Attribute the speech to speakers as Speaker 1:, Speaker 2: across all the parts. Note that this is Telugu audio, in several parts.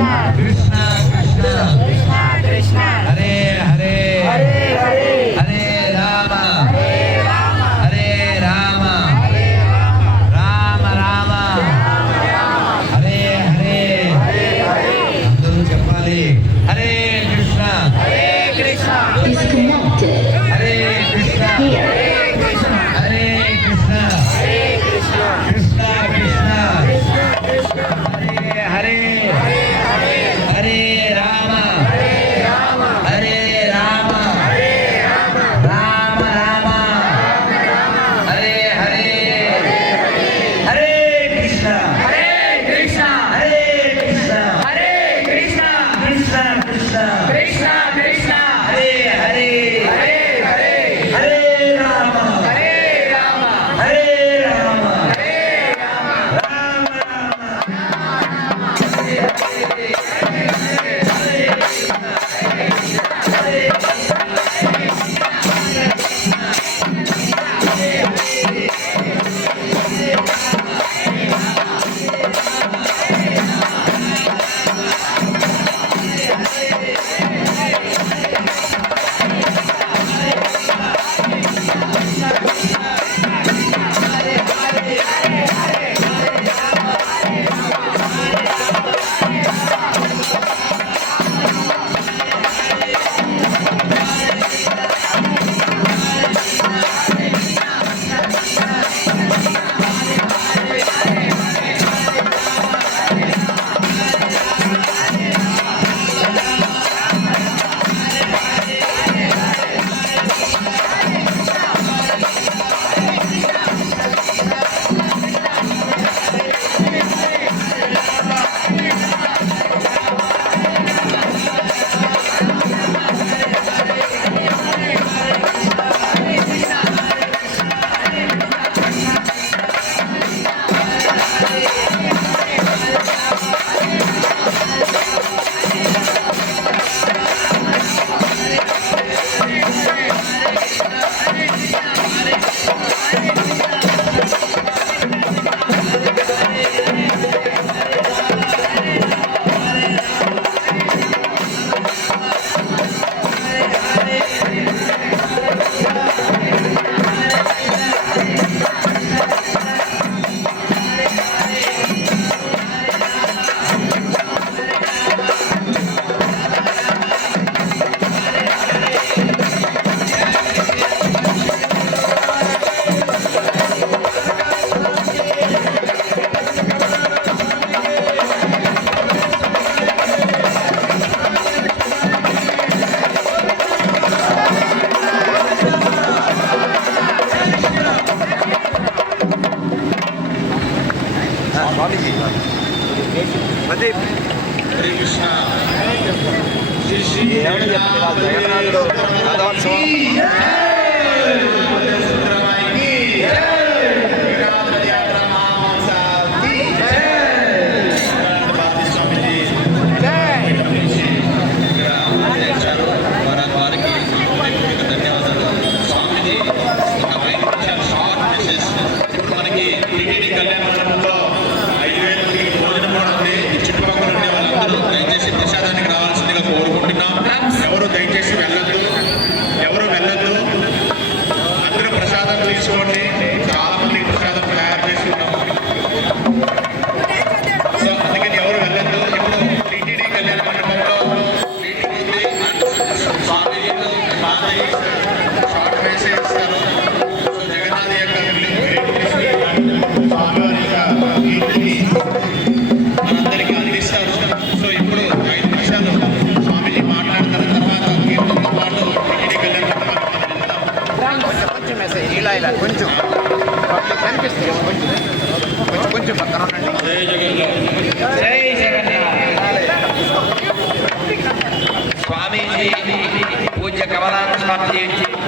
Speaker 1: Peace.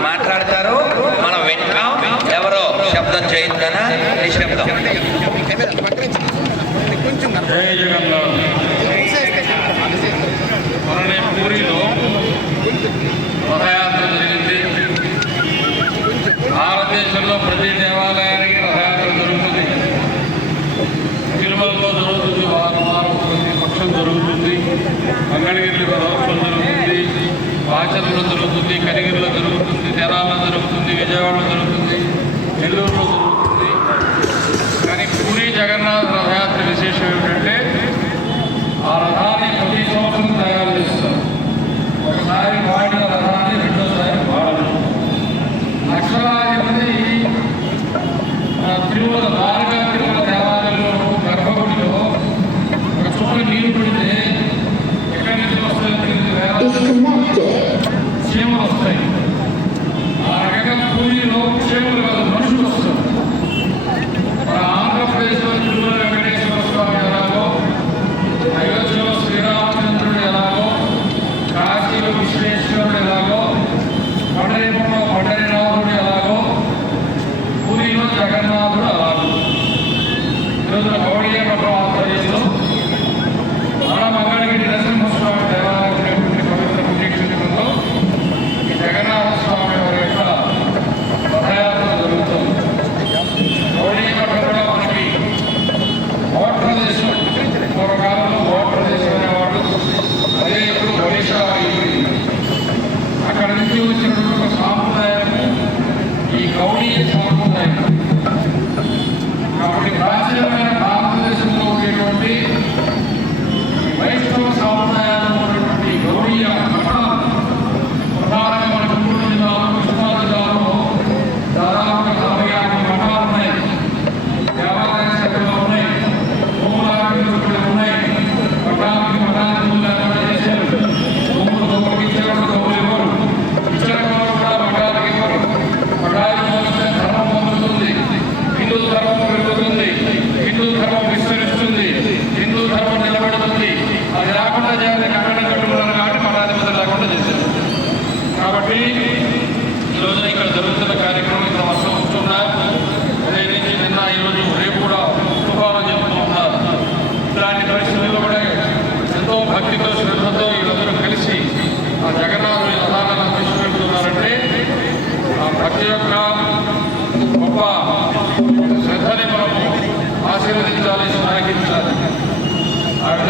Speaker 1: మాట్లాడతారు. మనం
Speaker 2: వింటాం. ఎవరో శబ్దం చేయొద్దన నిశ్శబ్దం.
Speaker 3: జరుగుతుంది కరిగిరిలో జరుగుతుంది తెరాల్లో జరుగుతుంది విజయవాడలో జరుగుతుంది నెల్లూరు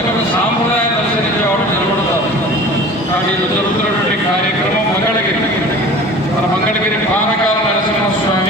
Speaker 3: ఎందుకంటే సాంప్రదాయాన్ని అనుసరించి వాళ్ళు నిలబడతారు కానీ జరుగుతున్నటువంటి కార్యక్రమం మంగళగిరి. మన మంగళగిరి పానకాల నరసింహస్వామి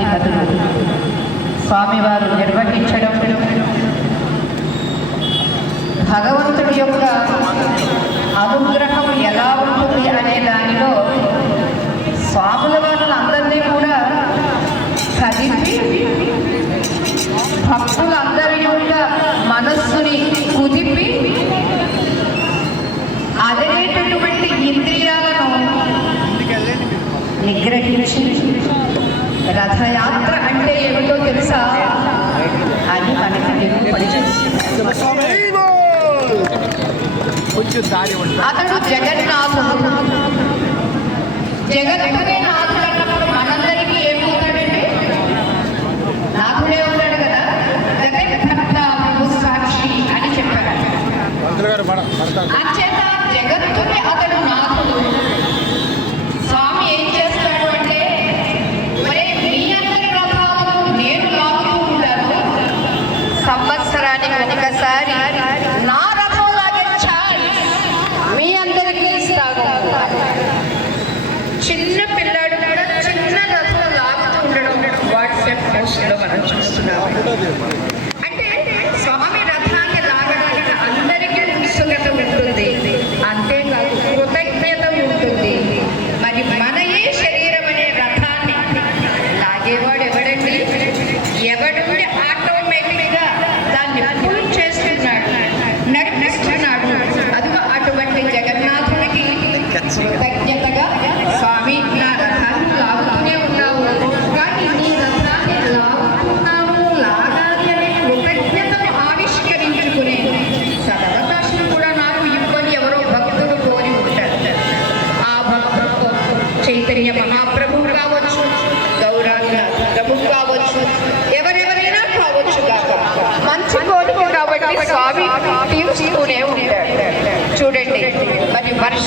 Speaker 4: వినతులు స్వామివారు నిర్వహించడం భగవంతుడి యొక్క అనుగ్రహం ఎలా ఉంటుంది అనే దానిలో స్వాముల వారిని అందరినీ కూడా కదిపి భక్తులందరి యొక్క మనస్సుని కుదిపి అదనేటటువంటి ఇంద్రియాలను నిగ్రహించి రథయాత్ర అంటే ఏమిటో తెలుసా? అని మనకి
Speaker 5: తెలియపరిచేస్తుంది
Speaker 4: అతడు జగన్నాథుడు. జగన్నే మనందరికీ ఏమవుతాడంటే సాక్షి అని
Speaker 5: చెప్పారు
Speaker 4: అంచేత జగత్తునే అతడు నాథుడు. మరి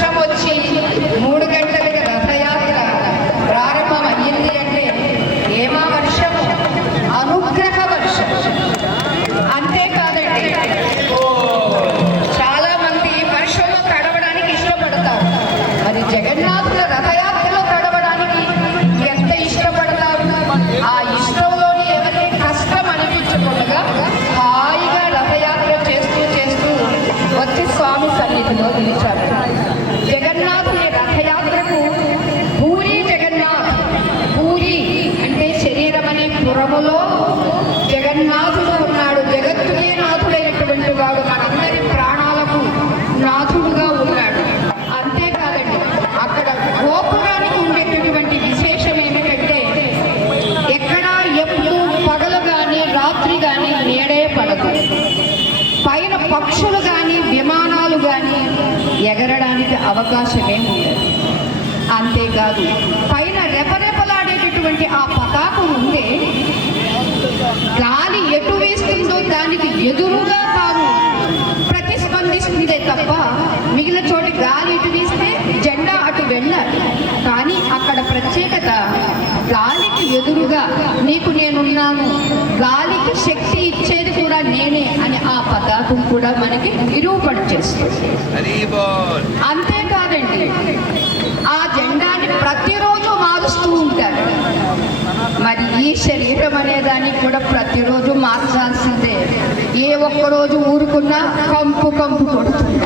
Speaker 4: పురములో జగన్నాథుడు ఉన్నాడు. జగత్తుకే నాథుడైనటువంటి వాడు మనందరి ప్రాణాలకు నాథుడుగా ఉన్నాడు. అంతేకాదండి అక్కడ గోపురానికి ఉండేటటువంటి విశేషం ఏమిటంటే ఎక్కడ ఎప్పుడు పగలు కానీ రాత్రి కానీ నేడే పడదు. పైన పక్షులు కానీ విమానాలు కానీ ఎగరడానికి అవకాశమే ఉండదు అంతేకాదు పైన రెపరెపలాడేటటువంటి ఆ పతాకం ఉంటే గాలి ఎటు వేస్తుందో దానికి ఎదురుగా తాను ప్రతిస్పందిస్తుందే తప్ప మిగిలిన చోట గాలి ఇటు వీస్తే జెండా అటు వెళ్ళాలి కానీ అక్కడ ప్రత్యేకత గాలికి ఎదురుగా నీకు నేనున్నాను. గాలికి శక్తి ఇచ్చేది కూడా నేనే అని ఆ పతాకం కూడా మనకి నిరూపణ చేస్తుంది. అంతేకాదండి ఆ జెండాని ప్రతిరోజు మారుస్తూ ఉంటారు. మరి ఈ శరీరం అనే దానికి కూడా ప్రతిరోజు మార్చాల్సిందే. ఏ ఒక్క రోజు ఊరుకున్నా కంపు కంపు కొడుతుంది.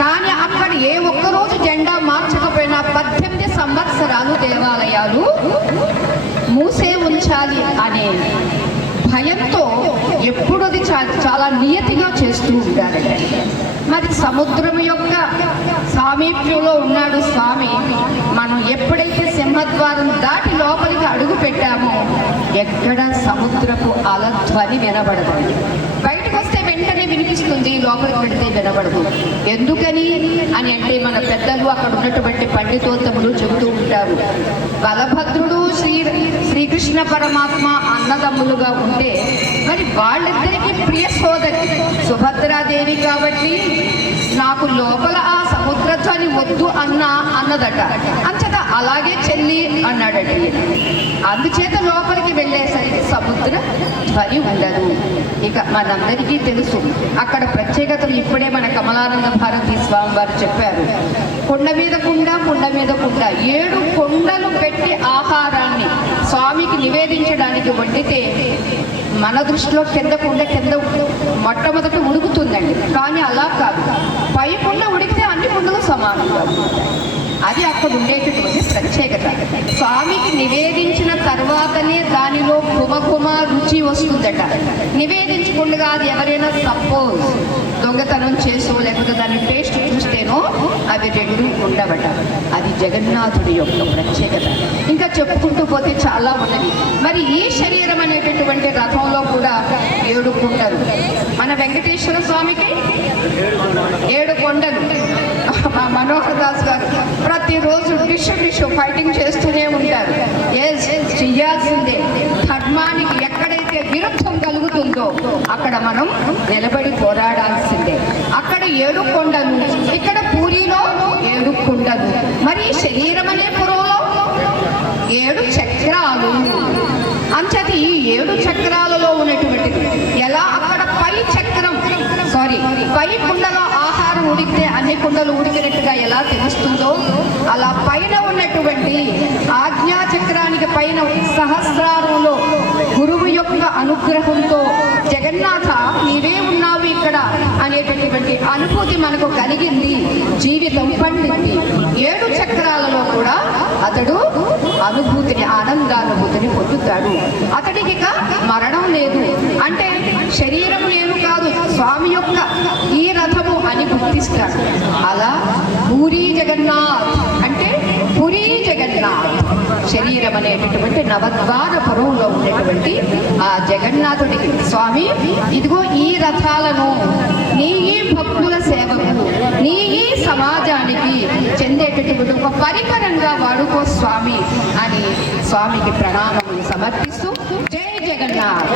Speaker 4: కానీ అక్కడ ఏ ఒక్క రోజు జెండా మార్చకపోయినా పద్దెనిమిది సంవత్సరాలు దేవాలయాలు మూసే ఉంచాలి అనే భయంతో ఎప్పుడు అది చా- చాలా నియతిగా చేస్తూ ఉంటారండి మరి సముద్రం యొక్క సామీప్యంలో ఉన్నాడు స్వామి. మనం ఎప్పుడైతే సింహద్వారం దాటి లోపలికి అడుగు పెట్టామో ఎక్కడ సముద్రపు అలధ్వని వినబడదు. బయటకు వస్తే వెంటనే వినిపిస్తుంది లోపలికి పెడితే వినబడదు. ఎందుకని అని అంటే మన పెద్దలు అక్కడ ఉన్నటువంటి పండితోత్తములు చెబుతూ ఉంటారు. బలభద్రుడు శ్రీ శ్రీకృష్ణ పరమాత్మ అన్నదమ్ములుగా ఉంటే మరి వాళ్ళిద్దరికీ ప్రియ సోదరి సుభద్రాదేవి కాబట్టి నాకు లోపల ఆ సముద్రధ్వని వద్దు అన్న అన్నదట. అంతట అలాగే చెల్లి అన్నాడట. అందుచేత లోపలికి వెళ్ళేసరికి సముద్ర ధ్వని ఉండదు. ఇక మనందరికీ తెలుసు అక్కడ ప్రత్యేకతలు ఇప్పుడే మన కమలానంద భారతి స్వామి వారు చెప్పారు. కొండ మీద కుండ కొండ మీద కుండ. ఏడు కొండలు పెట్టి ఆహారాన్ని స్వామికి నివేదించడానికి వండితే మన దృష్టిలో కింద కుండ కింద మొట్టమొదటి ఉడుకుతుందండి. కానీ అలా కాదు. పైకుండా ఉడికితే అన్ని కుండలు సమానంగా అది అక్కడ ఉండేటటువంటి ప్రత్యేకత. స్వామికి నివేదించిన తర్వాతనే దానిలో కుమకుమ రుచి వస్తుందట. నివేదించకుండా అది ఎవరైనా సపోజ్ దొంగతనం చేసో లేకపోతే దాని టేస్ట్ చూస్తేనో అవి రెండు ఉండవట. అది జగన్నాథుడి యొక్క ప్రత్యేకత. ఇంకా చెప్పుకుంటూ పోతే చాలా ఉన్నది. మరి ఈ శరీరం అనేటటువంటి రథంలో కూడా ఏడు కొండలు మన వెంకటేశ్వర స్వామికి ఏడు కొండలు మనోహర్ దాస్ గారు ప్రతిరోజు డిష్ డిష్ ఫైటింగ్ చేస్తూనే ఉంటారు. ఎస్ చెయ్యాల్సిందే ధర్మానికి ఎక్కడైతే విరుద్ధం కలుగుతుందో అక్కడ మనం నిలబడి పోరాడాల్సిందే. అక్కడ ఏడు కొండలు ఇక్కడ పూరిలో ఏడు కొండలు. మరి శరీరం అనే పురంలో ఏడు చక్రాలు. అంచేత ఈ ఏడు చక్రాలలో ఉన్నటువంటిది ఎలా అక్కడ సారీ పై కుండలో ఆహారం ఉడికితే అన్ని కుండలు ఉడికినట్టుగా ఎలా తెలుస్తుందో? అలా పైన ఉన్నటువంటి ఆజ్ఞా చక్రానికి పైన సహస్రారంలో గురువు యొక్క అనుగ్రహంతో జగన్నాథ నీవే ఉన్నావు ఇక్కడ అనేటటువంటి అనుభూతి మనకు కలిగింది జీవితం పండింది. ఏడు చక్రాలలో కూడా అతడు అనుభూతిని ఆనందానుభూతిని పొందుతాడు. అతడికి ఇక మరణం లేదు. అంటే శరీరం నేను కాదు స్వామి యొక్క ఈ రథము అని గుర్తిస్తాడు. అలా పూరి జగన్నాథ్ అంటే పురీ జగన్నాథ్ శరీరం అనేటటువంటి నవద్వార పరువులో ఉన్నటువంటి ఆ జగన్నాథుడికి స్వామి ఇదిగో ఈ రథాలను నీ ఈ భక్తుల సేవకు నీ ఈ సమాజానికి చెందేటటువంటి ఒక పరికరంగా వాడుకో స్వామి అని స్వామికి ప్రణామం సమర్పిస్తూ జై జగన్నాథ్.